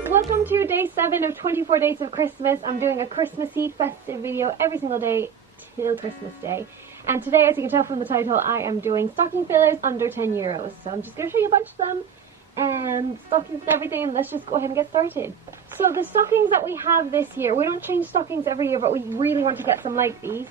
guys, welcome to day 7 of 24 days of Christmas. I'm doing a Christmassy festive video every single day till Christmas Day. And today, as you can tell from the title, I am doing stocking fillers under €10. So I'm just going to show you a bunch of them and stockings and everything, and let's just go ahead and get started. So the stockings that we have this year, we don't change stockings every year, but we really want to get some like these.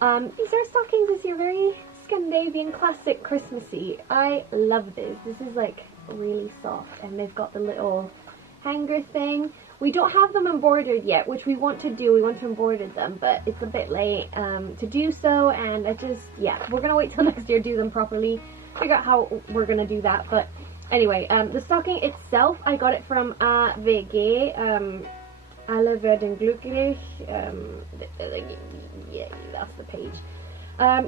These are stockings this year, very Scandinavian, classic, Christmassy. I love this. This is like really soft, and they've got the little hanger thing. We don't have them embroidered yet, which we want to do. We want to embroider them, but it's a bit late to do so, and we're gonna wait till next year to do them properly, figure out how we're gonna do that. But anyway, the stocking itself, I got it from VG, Alle werden glücklich, yeah, that's the page.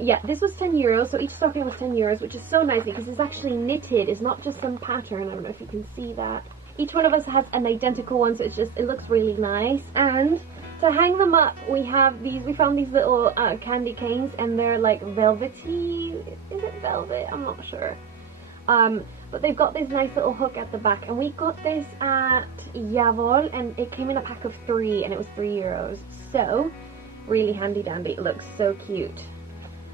Yeah, this was €10, so each stocking was €10, which is so nice because it's actually knitted. It's not just some pattern. I don't know if you can see that. Each one of us has an identical one, so it looks really nice. And to hang them up, we found these little candy canes, and they're like velvety. Is it velvet? I'm not sure. But they've got this nice little hook at the back, and we got this at Javol, and it came in a pack of 3, and it was €3. So really handy dandy. It looks so cute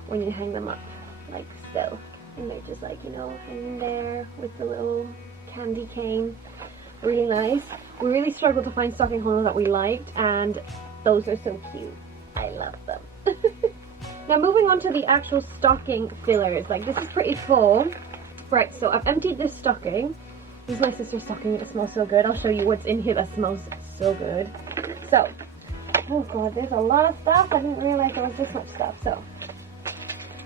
when you hang them up like so, and they're just like, you know, hanging there with the little candy cane. Really nice. We really struggled to find stocking holders that we liked, and those are so cute. I love them. Now moving on to the actual stocking fillers, like this is pretty full. Right, so I've emptied this stocking. This is my sister's stocking. It smells so good. I'll show you what's in here that smells so good. So, oh god, there's a lot of stuff. I didn't realize there was this much stuff. So,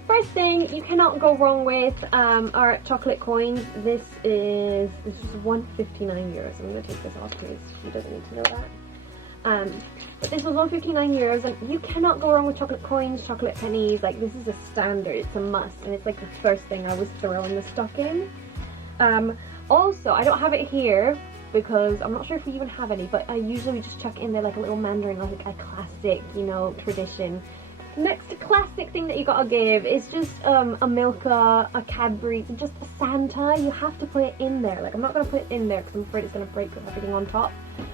first thing you cannot go wrong with are chocolate coins. This is just €159. I'm going to take this off because she doesn't need to know that. But this was €159, and you cannot go wrong with chocolate coins, chocolate pennies. Like, this is a standard, it's a must, and it's like the first thing I always throw in the stocking. Also, I don't have it here because I'm not sure if we even have any, but I usually just chuck in there like a little mandarin, like a classic, you know, tradition. Next classic thing that you gotta give is just a Milka, a Cadbury's, and just a Santa. You have to put it in there. Like, I'm not gonna put it in there because I'm afraid it's gonna break with everything on top.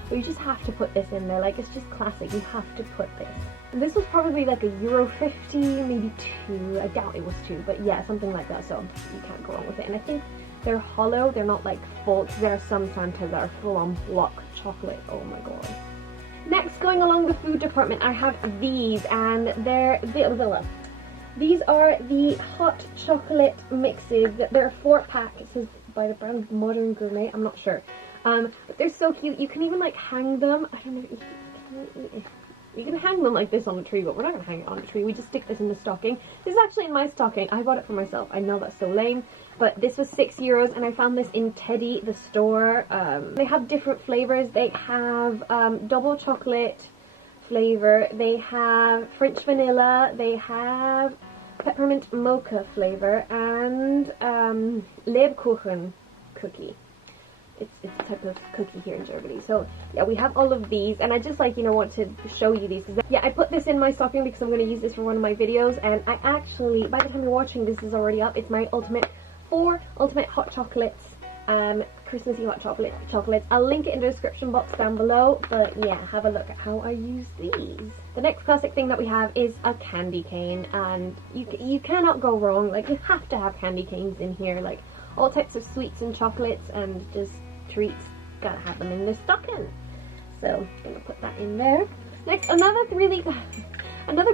But you just have to put this in there. Like, it's just classic. You have to put this. And this was probably like €1.50, maybe 2. I doubt it was 2, but yeah, something like that. So you can't go wrong with it. And I think they're hollow. They're not like full. There are some Santas that are full on block chocolate. Oh my god. Next, going along the food department, I have these, and they're these are the hot chocolate mixes. They're a 4-pack. It says by the brand Modern Gourmet. I'm not sure, but they're so cute. You can even like hang them. I don't know if you can hang them like this on the tree, but we're not gonna hang it on the tree. We just stick this in the stocking. This is actually in my stocking. I bought it for myself. I know that's so lame, but this was €6, and I found this in Teddy, the store. They have different flavors. They have double chocolate flavor. They have French vanilla. They have peppermint mocha flavor, and Lebkuchen cookie. It's a type of cookie here in Germany. So yeah, we have all of these, and I just like, you know, want to show you these. Yeah, I put this in my stocking because I'm going to use this for one of my videos, and I actually, by the time you're watching, this is already up. It's my 4 ultimate hot chocolates, Christmassy hot chocolates. I'll link it in the description box down below, but yeah, have a look at how I use these. The next classic thing that we have is a candy cane, and you cannot go wrong. Like, you have to have candy canes in here, like all types of sweets and chocolates and just treats. Gotta have them in the stocking. So I'm gonna put that in there. Next, another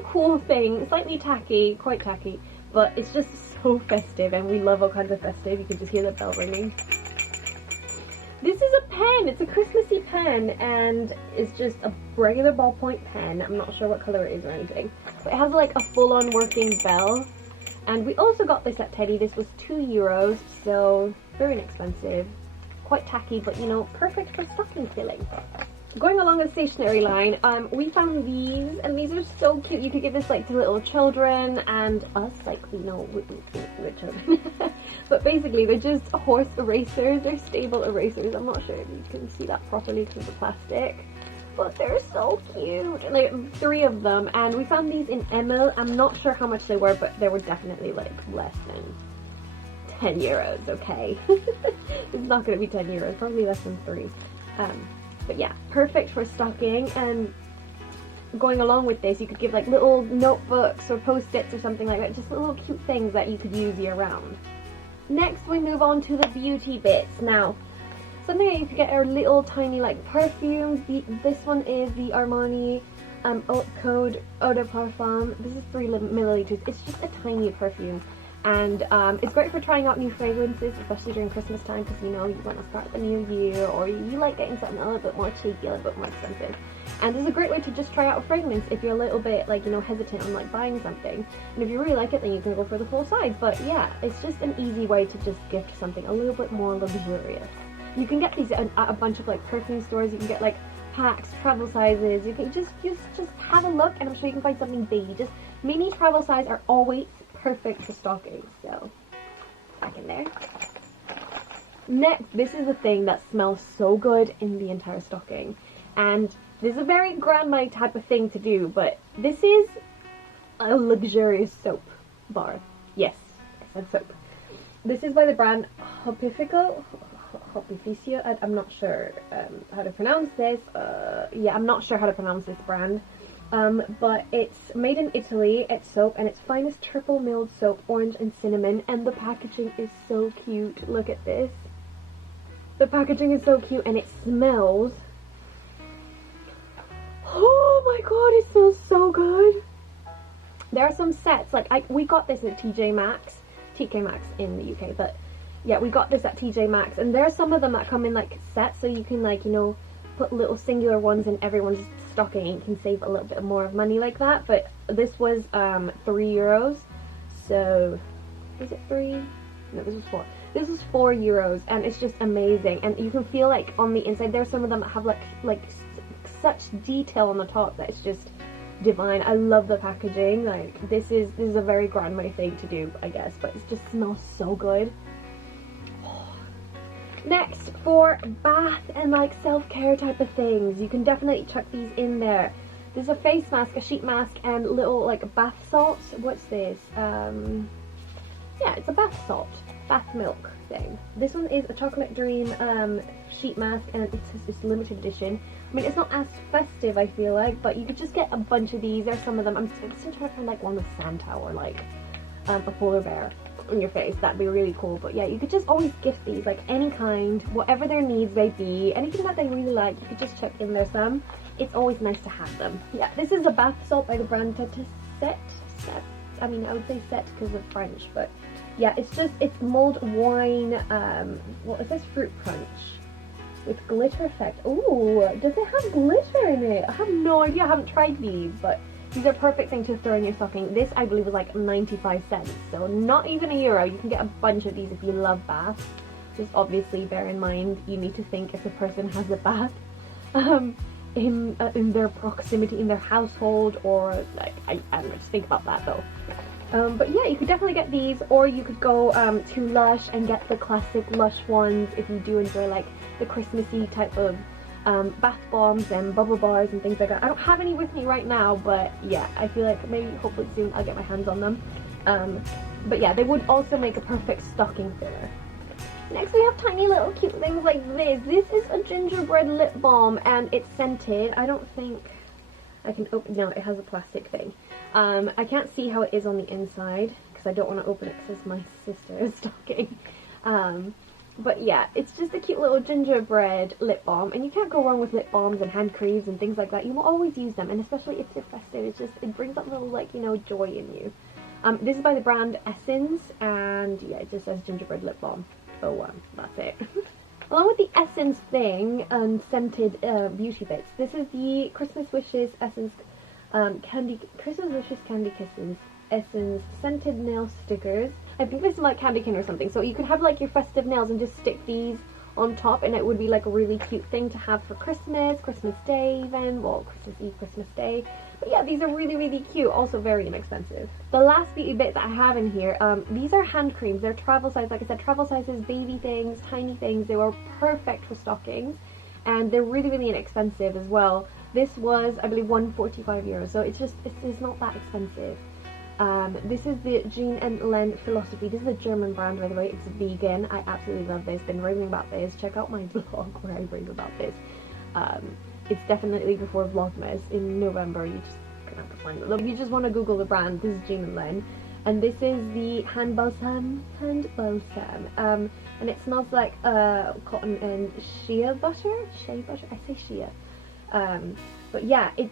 cool thing, slightly tacky, quite tacky, but it's just so festive, and we love all kinds of festive. You can just hear the bell ringing. This is a pen. It's a Christmassy pen, and it's just a regular ballpoint pen. I'm not sure what color it is or anything, but it has like a full-on working bell. And we also got this at Teddy. This was €2, so very inexpensive. Quite tacky, but you know, perfect for stocking filling. Going along the stationery line, we found these, and these are so cute. You could give this like to little children and us, like, you know, we're children. But basically, they're just horse erasers. They're stable erasers. I'm not sure if you can see that properly because of the plastic, but they're so cute. Like 3 of them, and we found these in Emil. I'm not sure how much they were, but they were definitely like less than €10, okay? It's not going to be €10, probably less than 3. But yeah, perfect for stocking. And going along with this, you could give like little notebooks or post-its or something like that, just little cute things that you could use year round. Next we move on to the beauty bits. Now, something that you could get are little tiny like perfumes. This one is the Armani Haute Code Eau de Parfum. This is 3 milliliters. It's just a tiny perfume, and it's great for trying out new fragrances, especially during Christmas time, because you know you want to start the new year, or you like getting something a little bit more cheeky, a little bit more expensive. And this is a great way to just try out a fragrance if you're a little bit like, you know, hesitant on like buying something. And if you really like it, then you can go for the full size. But yeah, it's just an easy way to just gift something a little bit more luxurious. You can get these at a bunch of like perfume stores. You can get like packs, travel sizes. You can just have a look, and I'm sure you can find something big. Just mini travel size are always perfect for stocking. So back in there. Next, this is the thing that smells so good in the entire stocking, and this is a very grandma type of thing to do, but this is a luxurious soap bar. Yes, I said soap. This is by the brand Hopificio. I'm not sure how to pronounce this. Yeah, I'm not sure how to pronounce this brand. But it's made in Italy. It's soap, and it's finest triple milled soap, orange and cinnamon, and the packaging is so cute. Look at this. The packaging is so cute, and it smells. Oh my god, it smells so good. There are some sets, like we got this at TK Maxx in the UK, but yeah, we got this at TK Maxx, and there are some of them that come in like sets, so you can like, you know, put little singular ones in everyone's stocking, and you can save a little bit more of money like that. But this was €3, so is it 3? No, this was 4. This is €4, and it's just amazing. And you can feel like on the inside, there's some of them that have like such detail on the top that it's just divine. I love the packaging. Like this is a very grandma thing to do, I guess, but it just smells so good. Next, for bath and like self-care type of things, you can definitely chuck these in there. There's a face mask, a sheet mask, and little like bath salts. What's this? Yeah, it's a bath salt, bath milk thing. This one is a chocolate dream sheet mask, and it's limited edition. I mean, it's not as festive, I feel like, but you could just get a bunch of these. There's some of them. I'm still trying to find like one with Santa or like a polar bear on your face. That'd be really cool. But yeah, you could just always gift these, like any kind, whatever their needs may be, anything that they really like, you could just chuck in there some. It's always nice to have them. Yeah, this is a bath salt by the brand Set. I mean, I would say Set because of French, but yeah, it's mulled wine, what is this, fruit punch with glitter effect. Ooh, does it have glitter in it? I have no idea, I haven't tried these, but these are a perfect thing to throw in your stocking. This, I believe, was like 95 cents, so not even €1. You can get a bunch of these if you love baths. Just obviously bear in mind, you need to think if the person has a bath in their proximity, in their household, or like, I don't know, just think about that though. But yeah, you could definitely get these, or you could go to Lush and get the classic Lush ones if you do enjoy like the Christmassy type of bath bombs and bubble bars and things like that. I don't have any with me right now, but yeah, I feel like maybe hopefully soon I'll get my hands on them. But yeah, they would also make a perfect stocking filler. Next we have tiny little cute things like this. This is a gingerbread lip balm, and it's scented. I don't think I can open, no, it has a plastic thing. I can't see how it is on the inside because I don't want to open it because it's my sister's stocking. But yeah, it's just a cute little gingerbread lip balm, and you can't go wrong with lip balms and hand creams and things like that. You will always use them, and especially if they're festive, it brings that little, like, you know, joy in you. This is by the brand Essence, and yeah, it just says gingerbread lip balm. So that's it. Along with the Essence thing and scented beauty bits, this is the Christmas Wishes Essence Christmas Wishes Candy Kisses Essence scented nail stickers. I think this is like candy cane or something, so you could have like your festive nails and just stick these on top, and it would be like a really cute thing to have for Christmas, Christmas Day even, well, Christmas Eve, Christmas Day. But yeah, these are really, really cute, also very inexpensive. The last beauty bit that I have in here, these are hand creams. They're travel size, like I said, travel sizes, baby things, tiny things. They were perfect for stockings, and they're really, really inexpensive as well. This was, I believe, €145, so it's not that expensive. This is the Jean and Len Philosophy. This is a German brand, by the way. It's vegan. I absolutely love this. Been raving about this. Check out my blog where I rave about this. It's definitely before Vlogmas in November. You just gonna have to find it. Look, if you just want to Google the brand, this is Jean and Len, and this is the hand balsam, and it smells like cotton and shea butter. I say shea. But yeah, it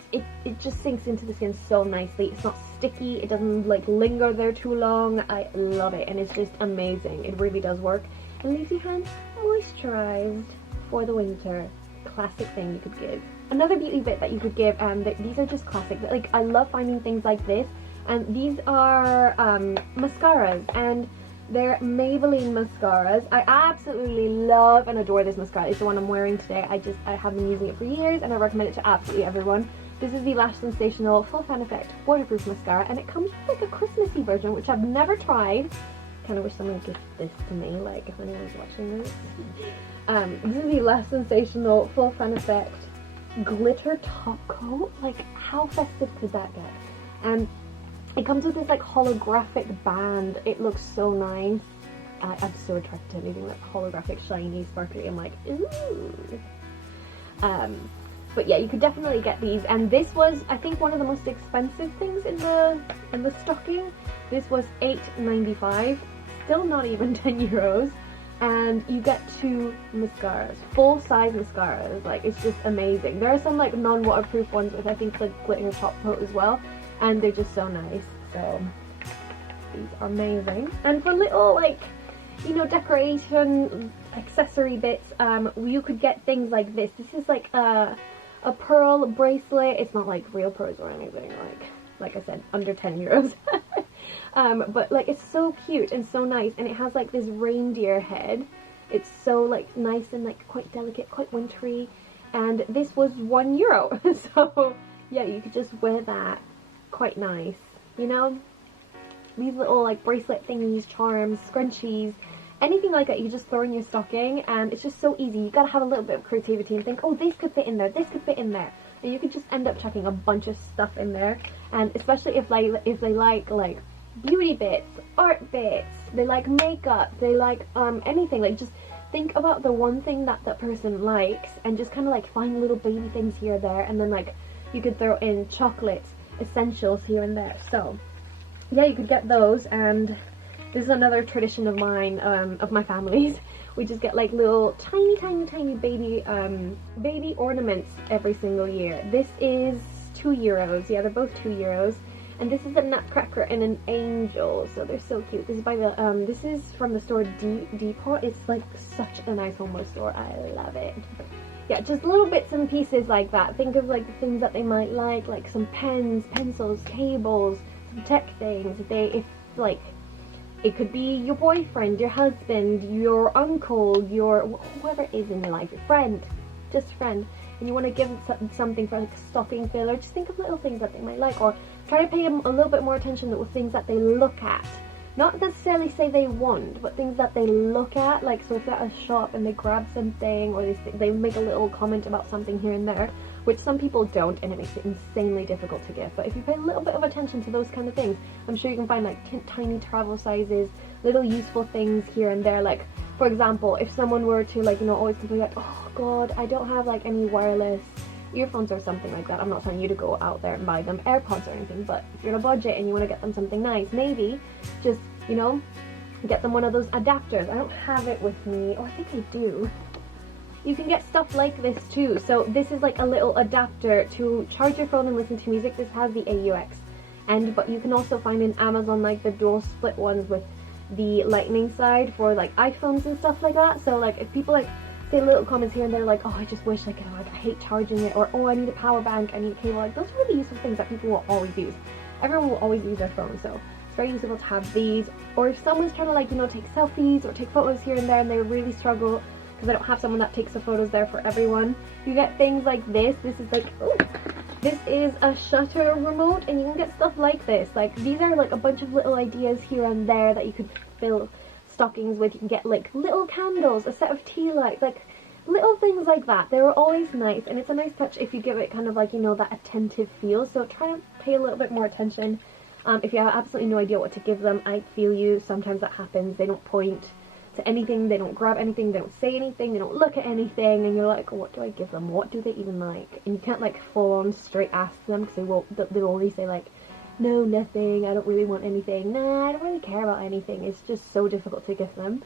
just sinks into the skin so nicely. It's not sticky. It doesn't like linger there too long. I love it, and it's just amazing. It really does work. And leaves your hands moisturized for the winter. Classic thing you could give. Another beauty bit that you could give, these are just classic. Like, I love finding things like this, and these are mascaras, and they're Maybelline mascaras. I absolutely love and adore this mascara. It's the one I'm wearing today. I have been using it for years, and I recommend it to absolutely everyone. This is the Lash Sensational Full Fan Effect Waterproof Mascara, and it comes with like a Christmassy version, which I've never tried. Kind of wish someone would gift this to me, like if anyone's watching this. This is the Lash Sensational Full Fan Effect Glitter Top Coat. Like, how festive could that get? And it comes with this like holographic band. It looks so nice. I'm so attracted to anything like holographic, shiny, sparkly. I'm like, ooh. But yeah, you could definitely get these. And this was, I think, one of the most expensive things in the stocking. This was $8.95. Still not even 10 euros. And you get 2 mascaras, full size mascaras. Like, it's just amazing. There are some like non-waterproof ones with, I think, the glitter top coat as well, and they're just so nice. So these are amazing. And for little, like, you know, decoration accessory bits, you could get things like this. This is like a pearl bracelet. It's not like real pearls or anything, like I said, under 10 euros. But like, it's so cute and so nice, and it has like this reindeer head. It's so like nice and like quite delicate, quite wintry, and this was €1. So yeah, you could just wear that. Quite nice, you know? These little like bracelet thingies, charms, scrunchies, anything like that you just throw in your stocking, and it's just so easy. You gotta have a little bit of creativity and think, oh, this could fit in there, this could fit in there, and you could just end up chucking a bunch of stuff in there. And especially if they like beauty bits, art bits, they like makeup, they like anything, like just think about the one thing that that person likes, and just kind of like find little baby things here or there, and then like you could throw in chocolates, essentials here and there. So yeah, you could get those. And this is another tradition of mine, of my family's. We just get like little tiny baby ornaments every single year. This is €2. Yeah, they're both €2. And this is a nutcracker and an angel, so they're so cute. This is by the this is from the store Depot. It's like such a nice homeware store. I love it. Yeah, just little bits and pieces like that. Think of like the things that they might like some pens, pencils, cables, some tech things. If like, it could be your boyfriend, your husband, your uncle, your whoever it is in your life, your friend, just a friend, and you want to give them something for like a stocking filler. Just think of little things that they might like, or try to pay them a little bit more attention with things that they look at. Not necessarily say they want, but things that they look at. Like, so if they're at a shop and they grab something, or they make a little comment about something here and there, which some people don't, and it makes it insanely difficult to give. But if you pay a little bit of attention to those kind of things, I'm sure you can find like tiny travel sizes, little useful things here and there. Like, for example, if someone were to like, you know, always complain like, oh god, I don't have like any wireless earphones or something like that. I'm not telling you to go out there and buy them AirPods or anything, but if you're on a budget and you want to get them something nice, maybe just, you know, get them one of those adapters. I don't have it with me, or I think I do. You can get stuff like this too. So this is like a little adapter to charge your phone and listen to music. This has the AUX end, but you can also find in Amazon like the dual split ones with the lightning side for like iPhones and stuff like that. So like, if people like say little comments here and there like, oh, I just wish I could, like, I hate charging it, or oh, I need a power bank, I need a cable, like, those are really useful things that people will always use. Everyone will always use their phone, so it's very useful to have these. Or if someone's trying to like, you know, take selfies or take photos here and there, and they really struggle because they don't have someone that takes the photos there for everyone, you get things like this. This is like, oh, this is a shutter remote, and you can get stuff like this. Like, these are like a bunch of little ideas here and there that you could fill stockings with. You can get like little candles, a set of tea lights, like little things like that. They're always nice, and it's a nice touch if you give it kind of like, you know, that attentive feel. So try to pay a little bit more attention. If you have absolutely no idea what to give them, I feel you. Sometimes that happens. They don't point. to anything, they don't grab anything, they don't say anything, they don't look at anything, and you're like, what do I give them? What do they even like? And you can't like full on straight ask them, because they'll already say like, no, nothing, I don't really want anything, nah, I don't really care about anything. It's just so difficult to give them.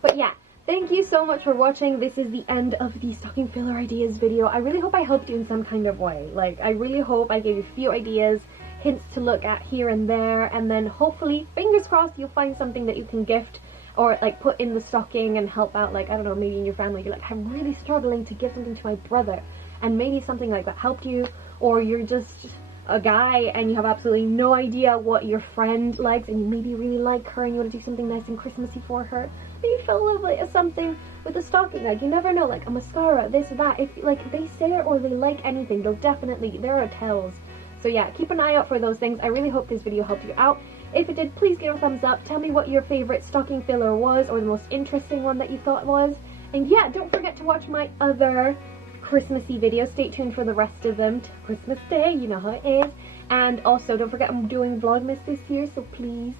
But yeah, thank you so much for watching. This is the end of the stocking filler ideas video. I really hope I helped you in some kind of way. Like, I really hope I gave you a few ideas, hints to look at here and there, and then hopefully, fingers crossed, you'll find something that you can gift or like put in the stocking and help out. Like, I don't know, maybe in your family you're like, I'm really struggling to give something to my brother, and maybe something like that helped you. Or you're just a guy and you have absolutely no idea what your friend likes, and you maybe really like her and you want to do something nice and Christmassy for her. Maybe fill a little bit of something with the stocking. Like, you never know, like a mascara, this or that. If like they say it or they like anything, they'll definitely, there are tells. So yeah, keep an eye out for those things. I really hope this video helped you out. If it did, please give it a thumbs up. Tell me what your favorite stocking filler was, or the most interesting one that you thought was. And yeah, don't forget to watch my other Christmassy videos. Stay tuned for the rest of them to Christmas Day, you know how it is. And also, don't forget I'm doing vlogmas this year, so please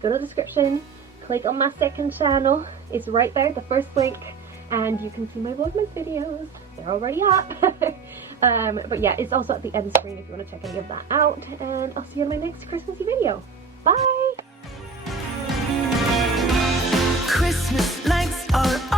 go to the description, click on my second channel. It's right there, the first link, and you can see my vlogmas videos. They're already up. But yeah, it's also at the end screen if you want to check any of that out. And I'll see you in my next Christmassy video. Bye! Christmas lights are